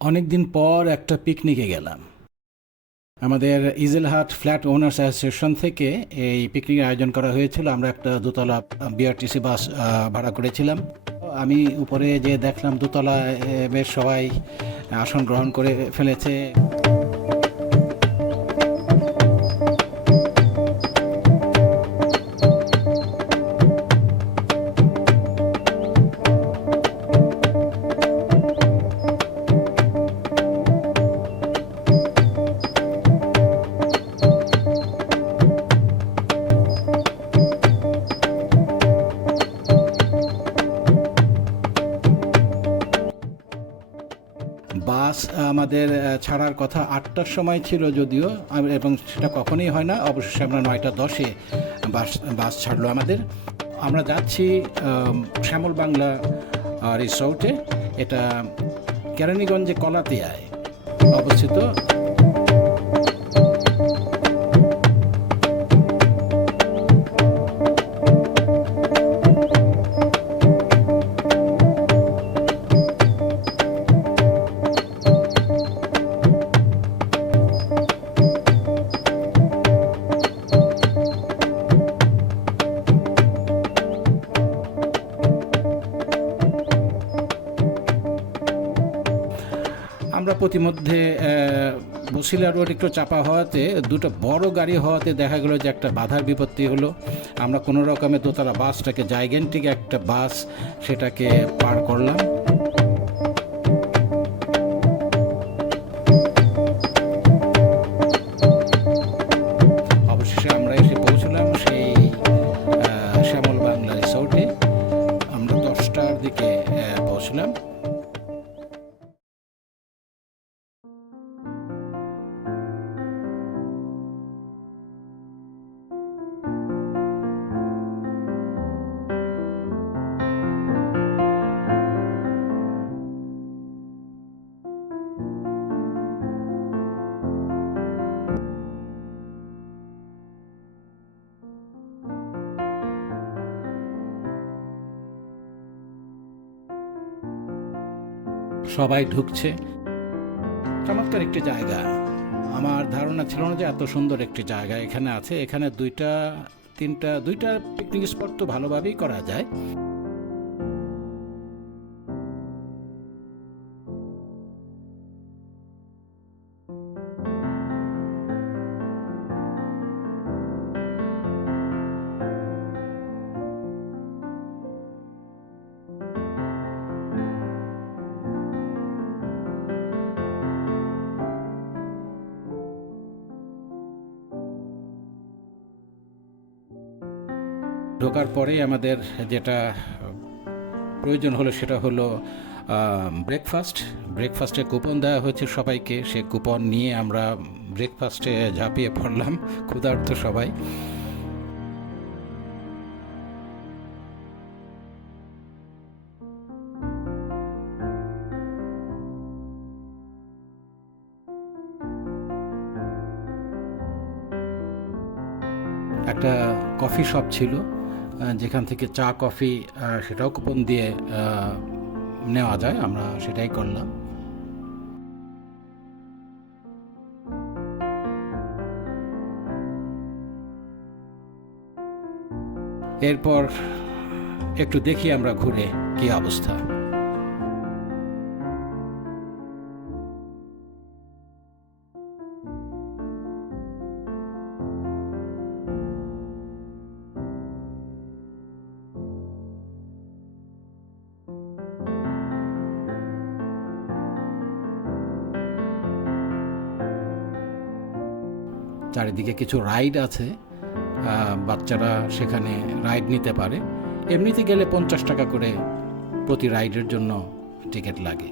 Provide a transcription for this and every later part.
অনেক দিন পর একটা পিকনিকে গেলাম। আমাদের ইজেলহাট ফ্ল্যাট ওনার্স অ্যাসোসিয়েশন থেকে এই পিকনিকের আয়োজন করা হয়েছিল। আমরা একটা দোতলা বিআরটিসি বাস ভাড়া করেছিলাম। আমি উপরে যে দেখলাম দোতলা বেশ সবাই আসন গ্রহণ করে ফেলেছে। বাস আমাদের ছাড়ার কথা ৮টার সময় ছিল যদিও, এবং সেটা কখনোই হয় না। অবশেষে আমরা ৯টা ১০-এ বাস বাস ছাড়লো আমাদের। আমরা যাচ্ছি শ্যামল বাংলা রিসোর্টে। এটা কেরানীগঞ্জে কলাতিয়ায় অবস্থিত। আমরা প্রতিমধ্যে বসিলা রোড একটু চাপা হওয়াতে, দুটো বড় গাড়ি হওয়াতে দেখা গেলো যে একটা বাধার বিপত্তি হলো। আমরা কোনো রকমের দোতলা বাসটাকে, জাইগেন্টিক একটা বাস, সেটাকে পার করলাম। অবশেষে আমরা এসে পৌঁছলাম সেই শ্যামল বাংলা রিসোর্টে। আমরা 10টার দিকে পৌঁছলাম। সবাই ঢুকছে। চমৎকার একটি জায়গা। আমার ধারণা ছিল না যে এত সুন্দর একটি জায়গা এখানে আছে। এখানে দুইটা পিকনিক স্পট তো ভালোভাবেই করা যায়। ঢোকার পরেই আমাদের যেটা প্রয়োজন হলো সেটা হলো ব্রেকফাস্টের কুপন দেওয়া হয়েছে সবাইকে। সে কুপন নিয়ে আমরা ব্রেকফাস্টে ঝাঁপিয়ে পড়লাম, ক্ষুধার্ত সবাই। একটা কফি শপ ছিল, যেখান থেকে চা কফি সেটাও কুপন দিয়ে নেওয়া যায়। আমরা সেটাই করলাম। এরপর একটু দেখি আমরা ঘুরে কি অবস্থা। চারিদিকে কিছু রাইড আছে, বাচ্চারা সেখানে রাইড নিতে পারে। এমনিতে গেলে 50 টাকা করে প্রতি রাইডের জন্য টিকিট লাগে।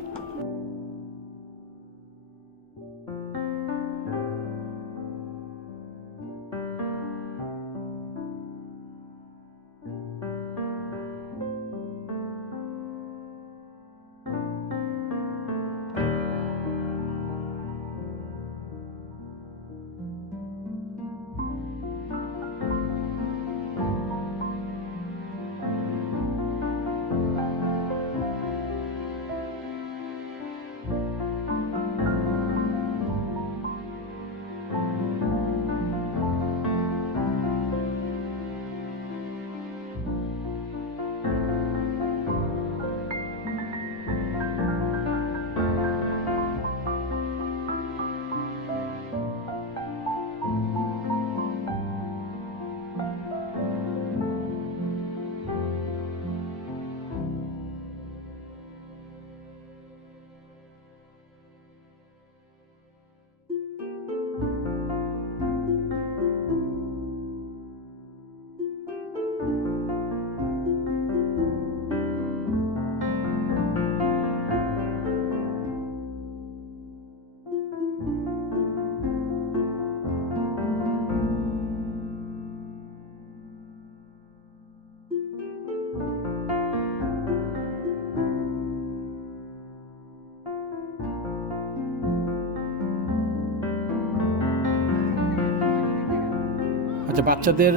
যে বাচ্চাদের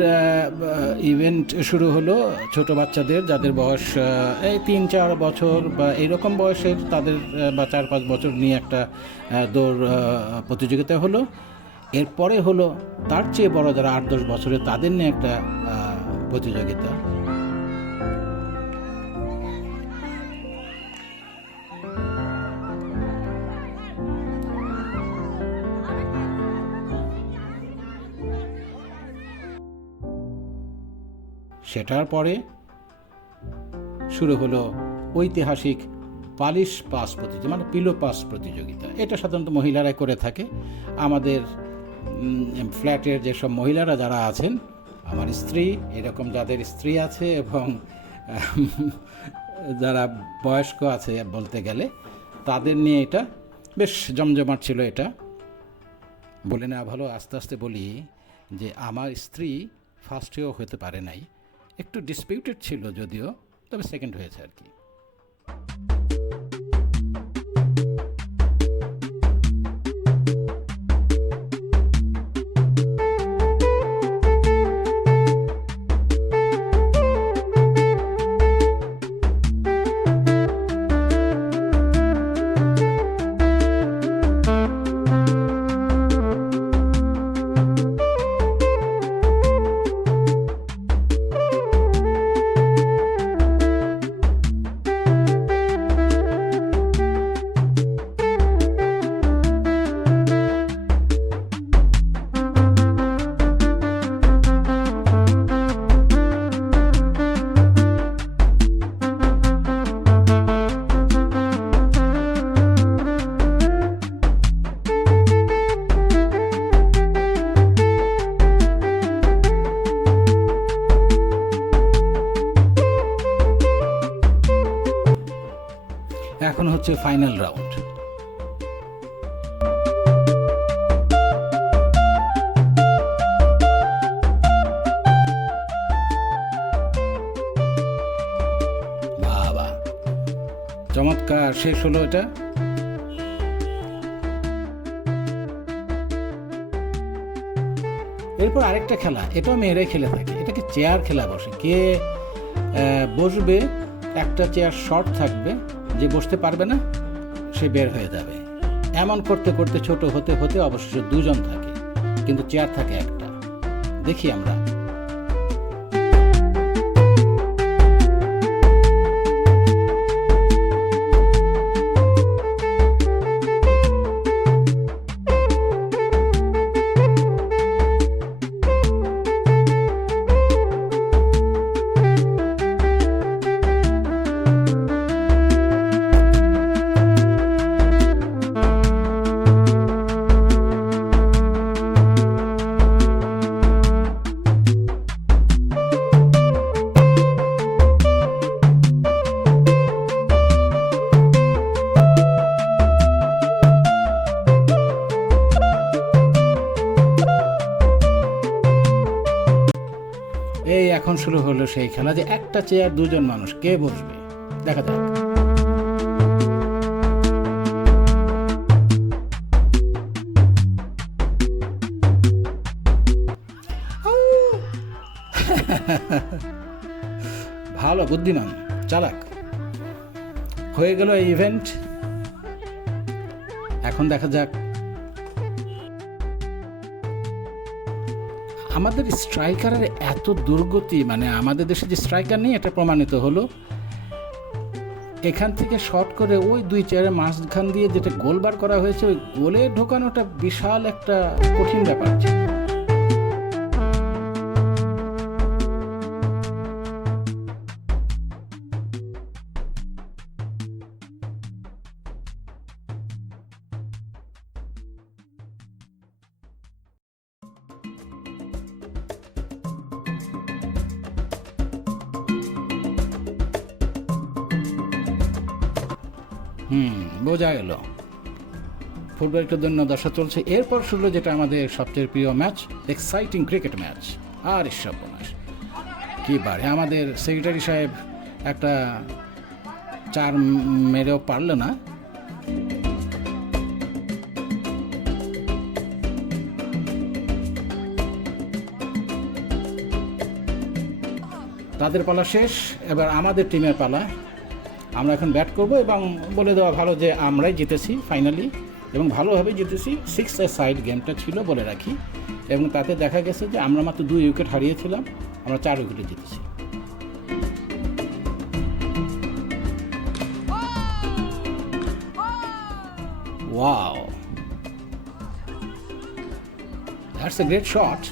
ইভেন্ট শুরু হলো, ছোট বাচ্চাদের যাদের বয়স এই 3-4 বছর বা এইরকম বয়সের, তাদের বা 4-5 বছর নিয়ে একটা দৌড় প্রতিযোগিতা হলো। এরপরে হলো তার চেয়ে বড় যারা 8-10 বছরের, তাদের নিয়ে একটা প্রতিযোগিতা। সেটার পরে শুরু হলো ঐতিহাসিক পালিশ পাস প্রতিযোগিতা, মানে পিলো পাস প্রতিযোগিতা। এটা সাধারণত মহিলারাই করে থাকে। আমাদের ফ্ল্যাটের যেসব মহিলারা যারা আছেন, আমার স্ত্রী, এরকম যাদের স্ত্রী আছে এবং যারা বয়স্ক আছে বলতে গেলে, তাদের নিয়ে এটা বেশ জমজমাট ছিল। এটা বলে নেওয়া ভালো, আস্তে আস্তে বলি যে আমার স্ত্রী ফার্স্ট হয়েও হতে পারে নাই, একটু ডিসপিউটেড ছিল যদিও, তবে সেকেন্ড হয়েছে আর কি। এখন হচ্ছে ফাইনাল রাউন্ড। বাবা, চমৎকার শেষ হলো এটা। এরপর আরেকটা খেলা, এটাও মেয়েরাই খেলে থাকে, এটাকে চেয়ার খেলা বসে। কে বসবে, একটা চেয়ার শর্ট থাকবে, যে বসতে পারবে না সে বের হয়ে যাবে। এমন করতে করতে ছোট হতে হতে অবশেষে 2 জন থাকে, কিন্তু চেয়ার থাকে একটা। দেখি আমরা। এই এখন শুরু হলো সেই খেলা, যে একটা চেয়ার 2 জন মানুষ, কে বসবে দেখা যাক। ভালো, বুদ্ধিমান, চালাক। হয়ে গেল এই ইভেন্ট। এখন দেখা যাক আমাদের স্ট্রাইকারের এত দুর্গতি, মানে আমাদের দেশে যে স্ট্রাইকার নেই এটা প্রমাণিত হলো। এখান থেকে শট করে ওই 2 চেয়ারের মাঝখান দিয়ে যেটা গোল বার করা হয়েছে, ওই গোলে ঢোকানোটা বিশাল একটা কঠিন ব্যাপার ছিল। বোঝা গেল ফুটবল একটু জন্য দশা চলছে। এরপর শুরু যেটা আমাদের সবচেয়ে প্রিয় ম্যাচ, এক্সাইটিং ক্রিকেট ম্যাচ। আর সর্বনাশ, কি বারে আমাদের সেক্রেটারি সাহেব একটা 4 মেরেও পারল না। তাদের পালা শেষ, এবার আমাদের টিমের পালা। আমরা এখন ব্যাট করব এবং বলে দেওয়া ভালো যে আমরাই জিতেছি ফাইনালি, এবং ভালোভাবে জিতেছি। 6-a-সাইড গেমটা ছিল বলে রাখি, এবং তাতে দেখা গেছে যে আমরা মাত্র 2 উইকেট হারিয়েছিলাম, আমরা 4 উইকেটে জিতেছি। Wow, that's a great shot.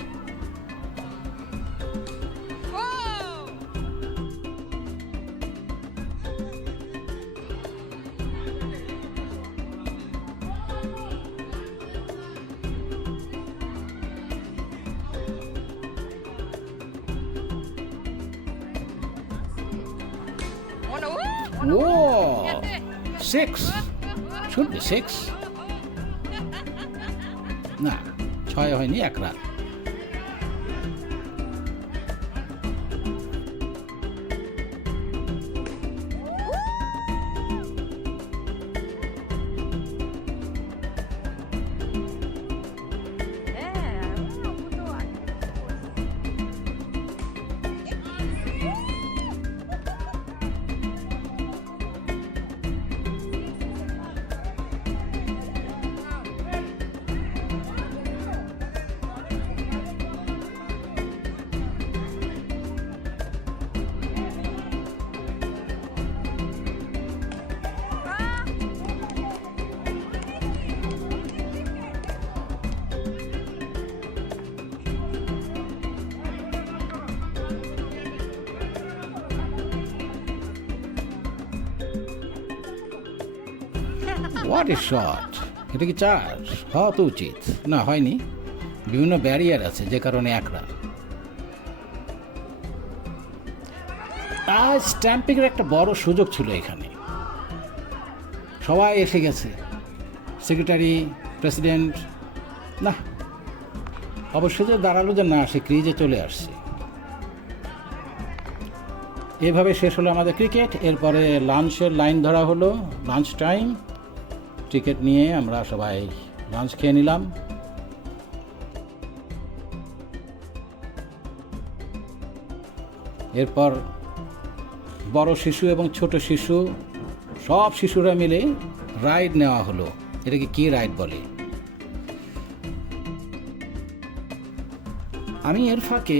Whoa, 6. Should be 6. না, 6 হয়নি, 1 রান। What is shot! এটা কি 4 হওয়া তো উচিত, না হয়নি। বিভিন্ন ব্যারিয়ার আছে যে কারণে 1 রান। স্ট্যাম্পিংয়ের একটা বড় সুযোগ ছিল এখানে, সবাই এসে গেছে, সেক্রেটারি, প্রেসিডেন্ট। না, অবশ্যই যে দাঁড়ালো যে না, সে ক্রিজে চলে আসছে। এভাবে শেষ হলো আমাদের ক্রিকেট। এরপরে লাঞ্চের লাইন ধরা হলো, লাঞ্চ টাইম। টিকিট নিয়ে আমরা সবাই লাঞ্চ খেয়ে নিলাম। এরপর বড় শিশু এবং ছোট শিশু, সব শিশুরা মিলে রাইড নেওয়া হলো। এটাকে কি রাইড বলে? আমি এর ফাঁকে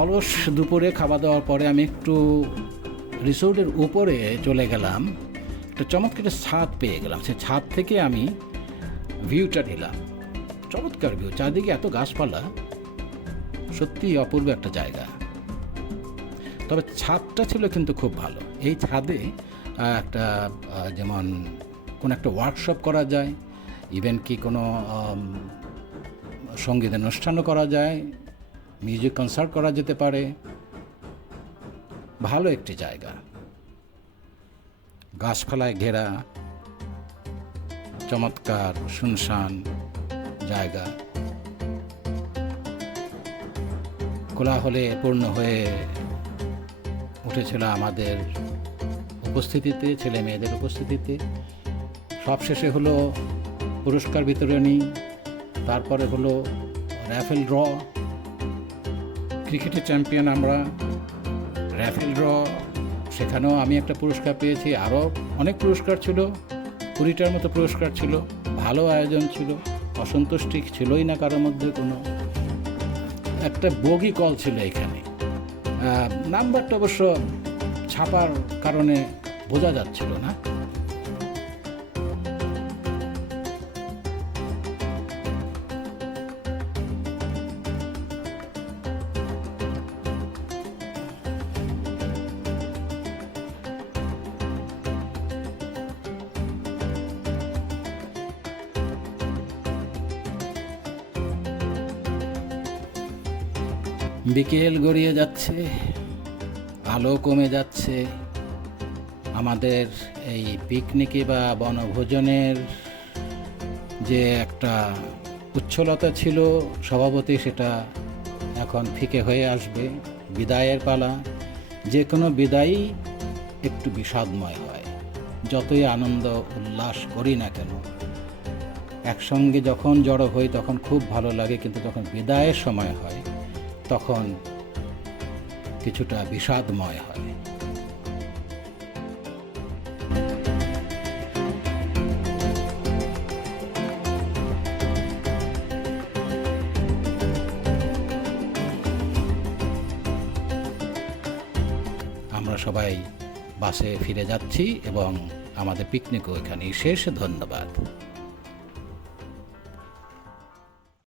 অলস দুপুরে খাওয়া দাওয়ার পরে আমি একটু রিসোর্টের উপরে চলে গেলাম। একটা চমৎকার ছাদ পেয়ে গেলাম, সে ছাদ থেকে আমি ভিউটা নিলাম। চমৎকার ভিউ, চারদিকে এত গাছপালা, সত্যি অপূর্ব একটা জায়গা। তবে ছাদটা ছিল কিন্তু খুব ভালো। এই ছাদে একটা যেমন কোনো একটা ওয়ার্কশপ করা যায়, ইভেন কি কোনো সঙ্গীত অনুষ্ঠানও করা যায়, মিউজিক কনসার্ট করা যেতে পারে। ভালো একটি জায়গা, গাছপালায় ঘেরা, চমৎকার শুনশান জায়গা। কোলাহলে পূর্ণ হয়ে উঠেছিল আমাদের উপস্থিতিতে, ছেলে মেয়েদের উপস্থিতিতে। সবশেষে হলো পুরস্কার বিতরণী, তারপরে হলো র্যাফেল ড্র। ক্রিকেটের চ্যাম্পিয়ন আমরা, র্যাফেল ড্র, সেখানেও আমি একটা পুরস্কার পেয়েছি। আরও অনেক পুরস্কার ছিল, 20টার মতো পুরস্কার ছিল। ভালো আয়োজন ছিল, অসন্তুষ্টি ছিলই না কারোর মধ্যে কোনো। একটা বগি কল ছিল এখানে, নাম্বারটা অবশ্য ছাপার কারণে বোঝা যাচ্ছিল না। বিকেল গড়িয়ে যাচ্ছে, আলো কমে যাচ্ছে। আমাদের এই পিকনিকে বা বনভোজনের যে একটা উচ্ছলতা ছিল স্বভাবতই, সেটা এখন ফিকে হয়ে আসবে। বিদায়ের পালা। যে কোনো বিদায়ই একটু বিষাদময় হয়, যতই আনন্দ উল্লাস করি না কেন। একসঙ্গে যখন জড়ো হই তখন খুব ভালো লাগে, কিন্তু যখন বিদায়ের সময় হয় তখন কিছুটা বিষাদময় হয়। আমরা সবাই বাসে ফিরে যাচ্ছি এবং আমাদের পিকনিকও এখানেই শেষ। ধন্যবাদ।